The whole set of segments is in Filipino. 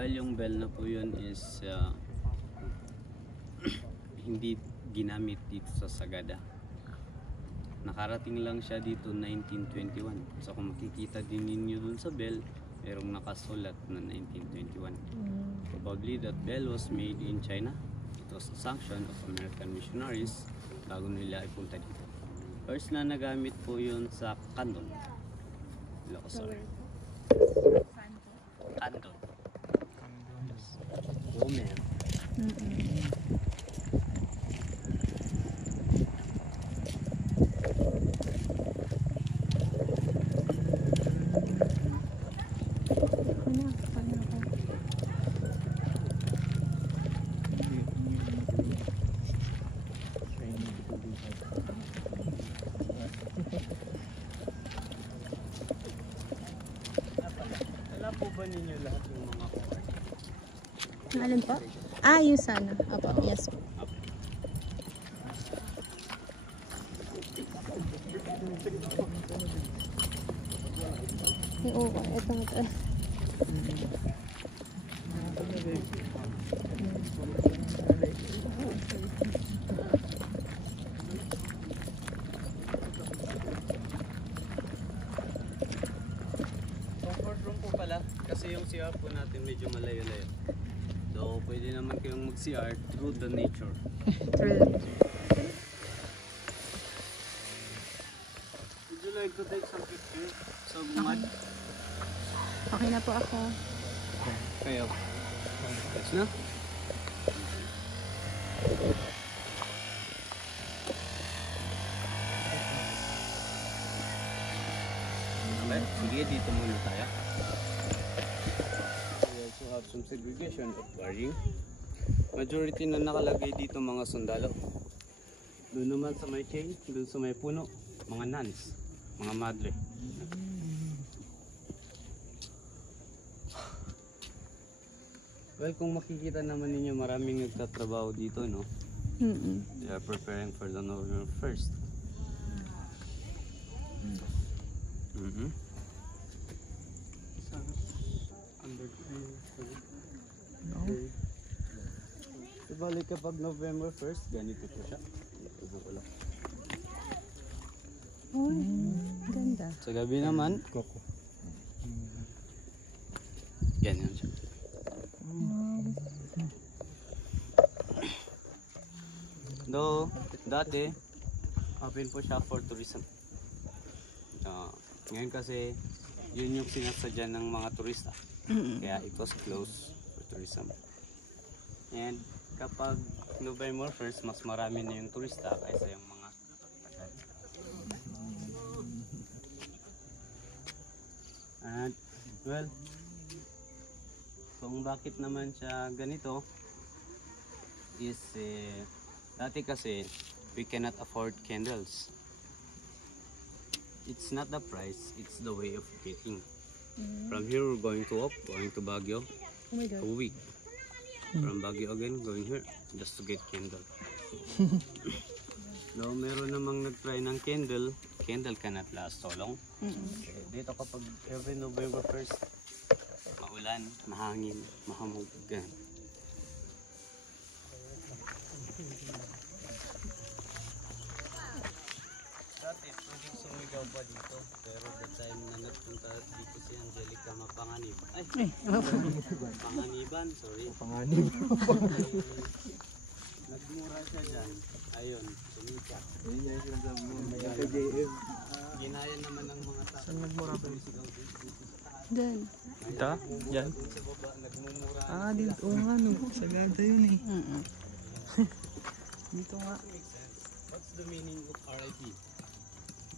Well, yung bell na po yun is hindi ginamit dito sa Sagada. Nakarating lang siya dito 1921. So kung makikita din ninyo dun sa bell, merong nakasulat na 1921. Probably that bell was made in China. It was a sanction of American missionaries bago nila ipunta dito. First na nagamit po yun sa Candon, Ilocos. Candon. Oh man. Wala po ba ninyo lahat yung mga chord? Alin po? Ah, yung sana. Apo, yes po. Oo, ito nga ito. Comfort room po pala kasi yung CR po natin medyo malayo-layo. So pwede naman kayong mag-CR through the nature. True. Would you like to take some pictures sa bungad? Okay na po ako. Kayo. Yes na? Okay, sige, dito muna tayo. We also have some segregation of wiring. Majority na nakalagay dito mga sundalo. Doon naman sa may chain, doon sa may puno, mga nuns, mga madre. Well, kung makikita naman ninyo, maraming nagtatrabaho dito, no? They are preparing for the November 1st. So, balik kapag November 1st, ganito po siya. Uy, ganda. Sa gabi naman, ganyan siya. Though, dati, open po siya for tourism. Ngayon kasi, yun yung sinasadya ng mga turista. Kaya it was closed for tourism. And kapag November 1st, mas marami na yung turista kaysa yung mga tagal. And, well, kung bakit naman siya ganito is dati kasi we cannot afford candles. It's not the price, it's the way of getting. From here we're going to Baguio, Oh my God. a week. From Baguio again, going here just to get candle. No, meron namang nag-try ng candle cannot last so long. Dito kapag every November 1st, maulan, mahangin, mahamog, ganun. Dati, pwedeng sumigaw pa dito, pero the time na nagpunta dito si Angelica mapanganib. Ay, panganiban, sorry. Panganib. Nagmura siya dyan. Ayun, sumika. Yun yung sinasabi mo. Nagka-JM. Ginaya naman ng mga tao. Saan nagmura ba? Doon. Ito? Yan? Sa baba, nagmumura. Ah, dito. Oo nga no. Sagada yun eh. Dito nga. What's the meaning of RIP?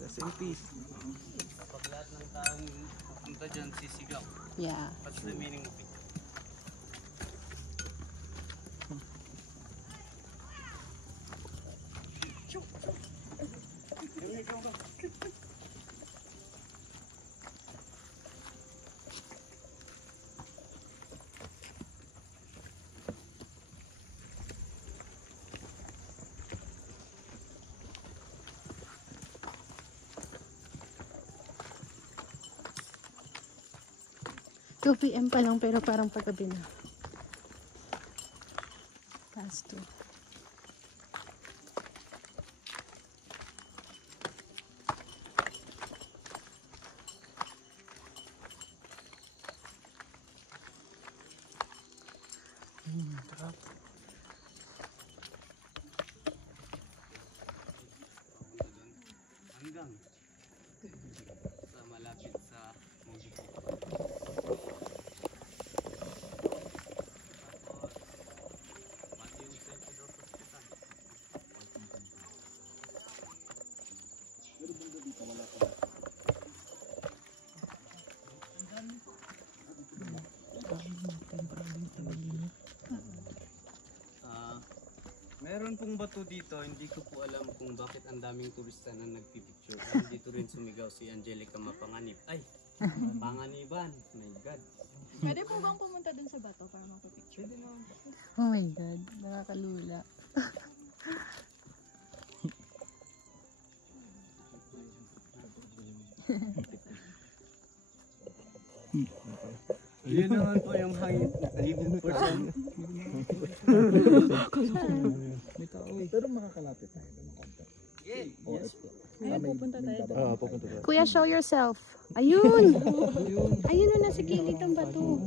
Rest in peace. Kapag lahat ng taong pupunta dyan sisigaw, Yeah. what's the meaning of it? 2 p.m. pa lang pero parang paggabi na. Past 2. Hanggang sa malapit sa Mungkik. Pati yung St. Pedro's Hospital. Meron pong bato dito, hindi ko po alam kung bakit ang daming turista na nagpipicture. At dito rin sumigaw si Angelica Mapanganib. Ay! Panganiban! My God! Pwede po bang pumunta dun sa bato para magpapicture? Pwede naman. Oh my God, nakakalula. Yun naman po yung hangin. Person. May tao eh. Pero makakalapit na yun. Yes. Ayun, pupunta tayo doon. Oo, pupunta tayo. Kuya, show yourself. Ayun! Ayun. Ayun na, nasa gilid ng bato.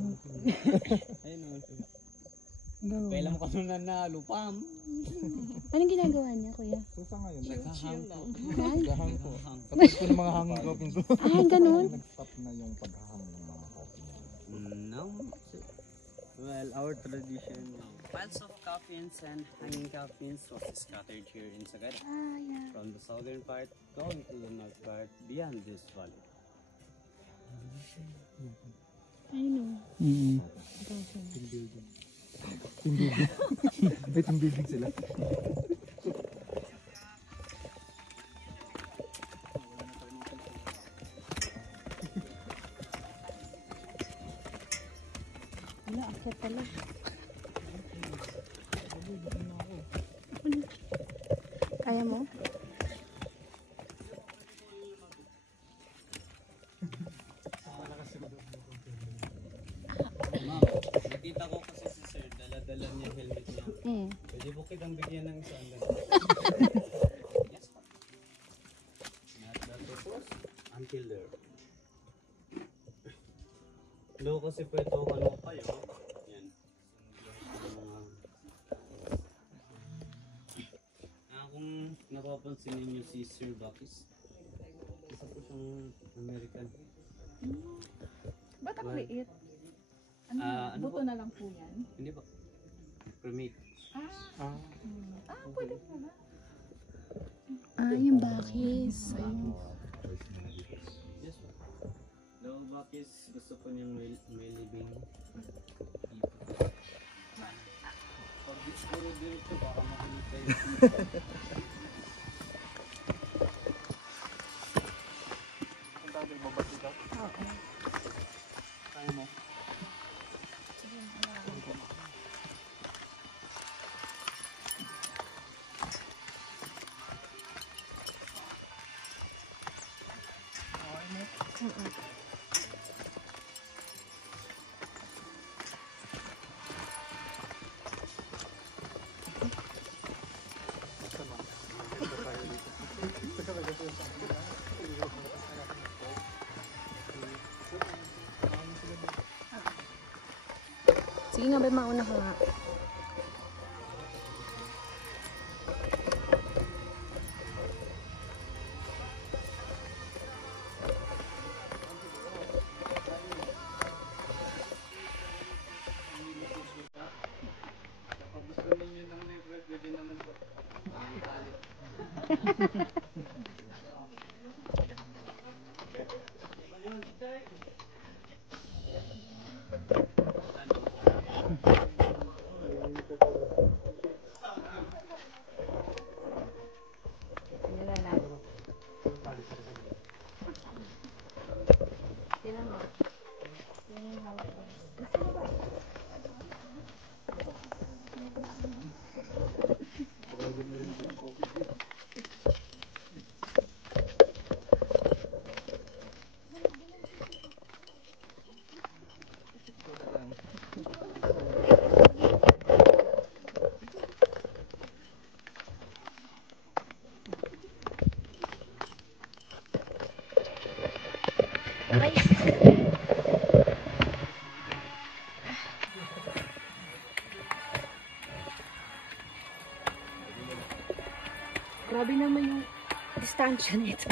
Ayun o. Kailan ko na nalupam. Anong ginagawa niya, kuya? So sa ngayon, Naghahang po. Hang? naghahang po. Tapos ko ng mga hanging coffins ko. Ah, ganun? Nag-stop na yung paghahang ng mga coffins. No. Well, our tradition. Piles of coffins and hanging coffins was scattered here in Sagada. Ah, yeah. From the southern part going to the north part beyond this valley. Ayun o. May team building sila. Wala, akyat pala. Kaya mo? Ma'am, nakita ko kasi si sir, dala-dala niya yung helmet niya. Pwede po kitang bigyan ng isang Yes, ma'am. Not that purpose, until there. Hello, kasi po ito, ano kayo? Yan. Kung napapansin ninyo si Sir Bakis, isa po siyang American. Ba't ang Well, liit? Ano, ano buto po? na lang po yan? Hindi ba? Primate. Pwede pala. Ah, yung bakis. Ayun. Yes, ma'am. Daw Bakis, gusto ko niyang may living dito. Pag siguro dito, baka makulit kayo. Kaya mo? Sige nga, ba mauna ka nga. Pag gusto ninyo ng libre, pwede naman po. Grabe naman yung distansya nito.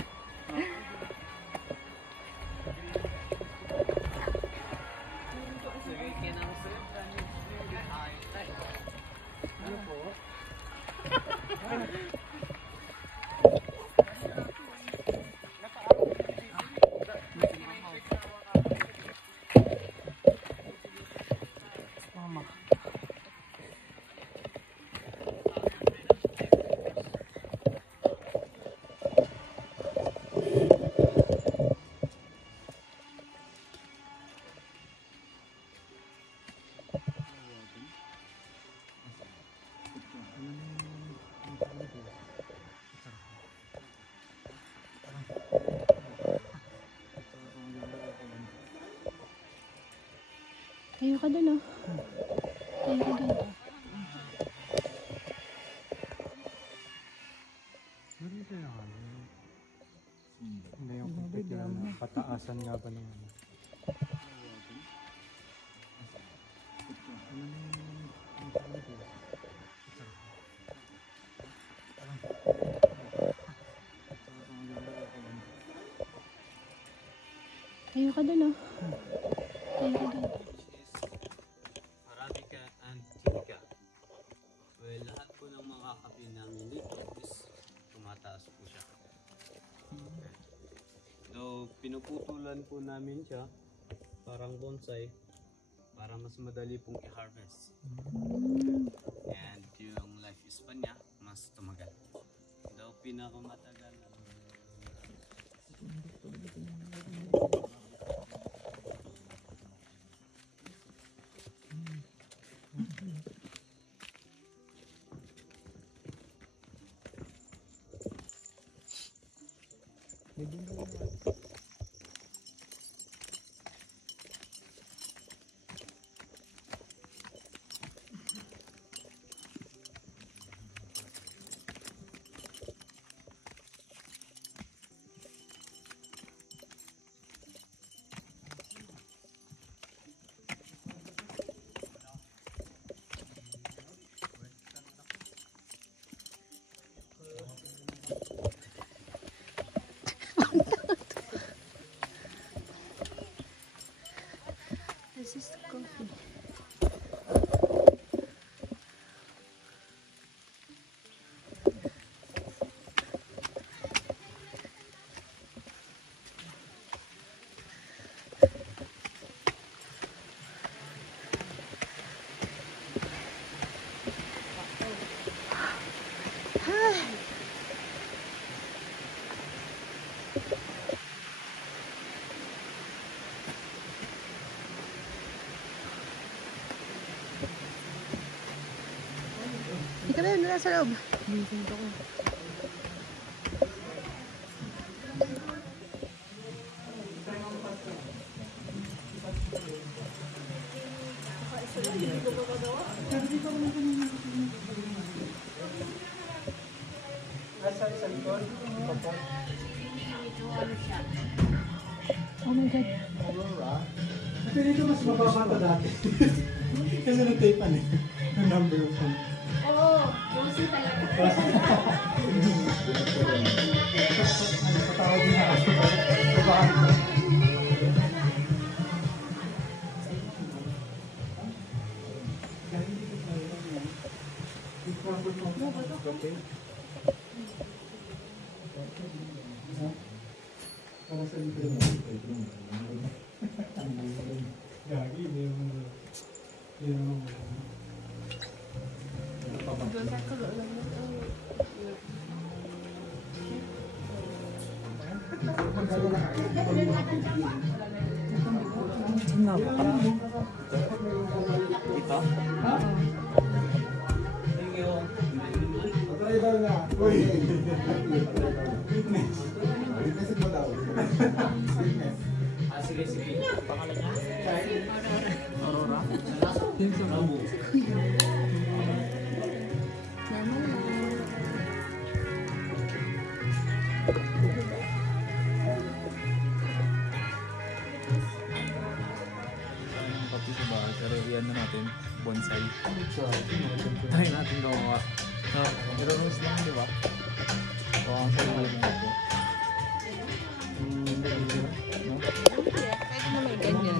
Tayo ka dun, oh. Tayo ka dun. Hindi yung complete na pataasan nga ba ng ano. Tayo ka dun, oh. Tayo ka dun. Arabica antica. Well, lahat po ng mga kape namin dito is tumataas po siya. So, pinuputulan po namin siya parang bonsai para mas madali pong i-harvest. And yung lifespan niya mas tumagal. Daw pinakamatagal na This is the coffee. Ikaw ba nasa loob? Oh my God. Kasi dito mas mababa pa dati. Kasi nag-tapean eh. Yung number of phone. Oo, bossy talaga. Patawag din ako. Baba. Okay. Para sa libro mo. Gagi, hindi mo. Driver na. Uy. Fitness. Fitness mo daw. Fitness. sige, sige. Pangalan niya? Aurora. Pwede na may ganyan.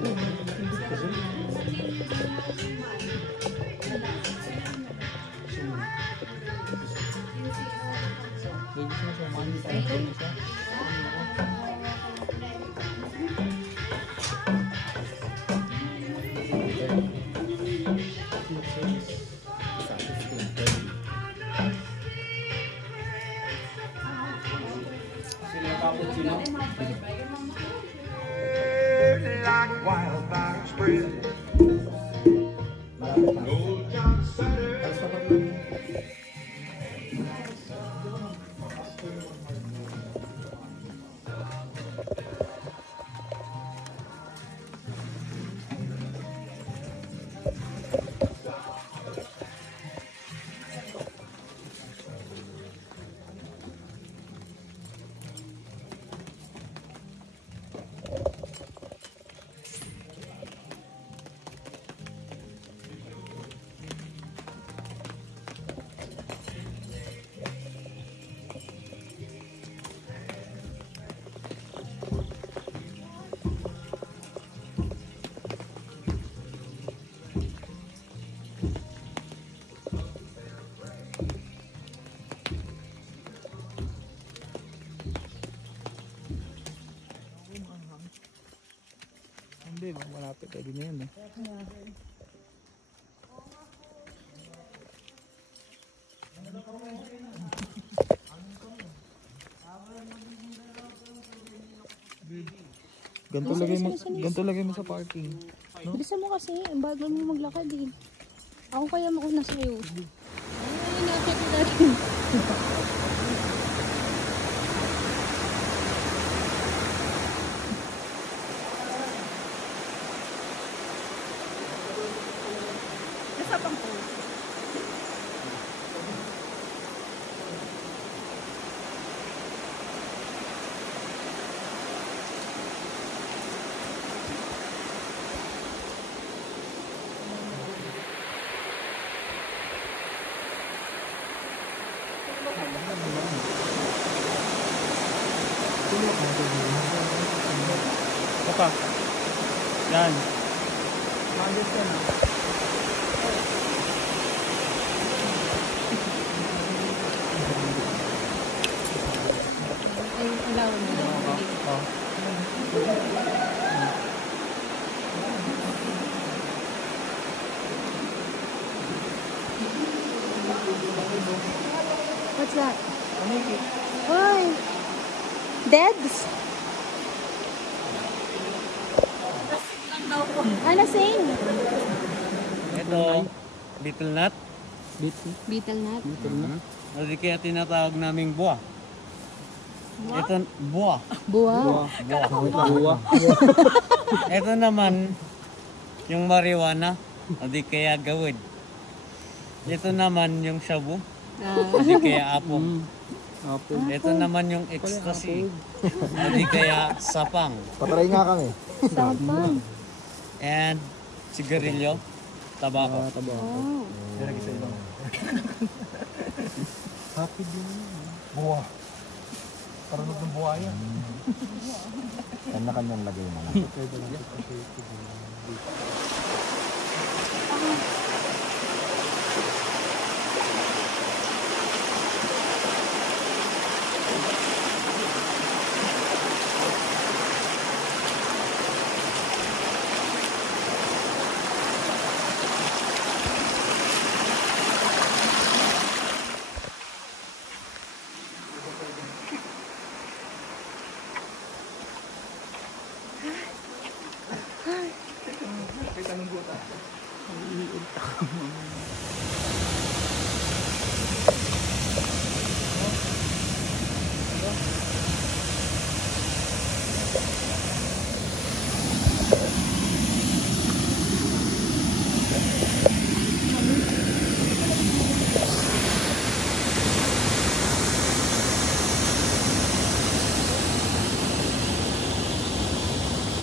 Like wildfire spread. Old John Sutter. Hindi, malapit. Pwede na yun eh. Ganito lagay mo sa parking. Bilisan mo kasi, ang bagal mo maglakad eh. Ako kaya mauna sa'yo. Ay, nakit natin. Nasa pang po. Papa. Yan. Ay, alaw na. What's that? Ay! Deads? Ano sing? Ito, beetle nut. Beetle nut. Hindi kaya tinatawag naming buwa. Ito, buwa. Buwa. Buwa. Ito naman, yung marijuana. Hindi kaya gawid. Ito naman yung shabu. Hindi kaya apong. Ito naman yung ecstasy. Hindi kaya sapang. Patry nga kami. Sapang. And sigarilyo, tabako. Oh. Happy din. Buwa. Parunod ng buhaya. Kanya-kanyang lagay mo lang.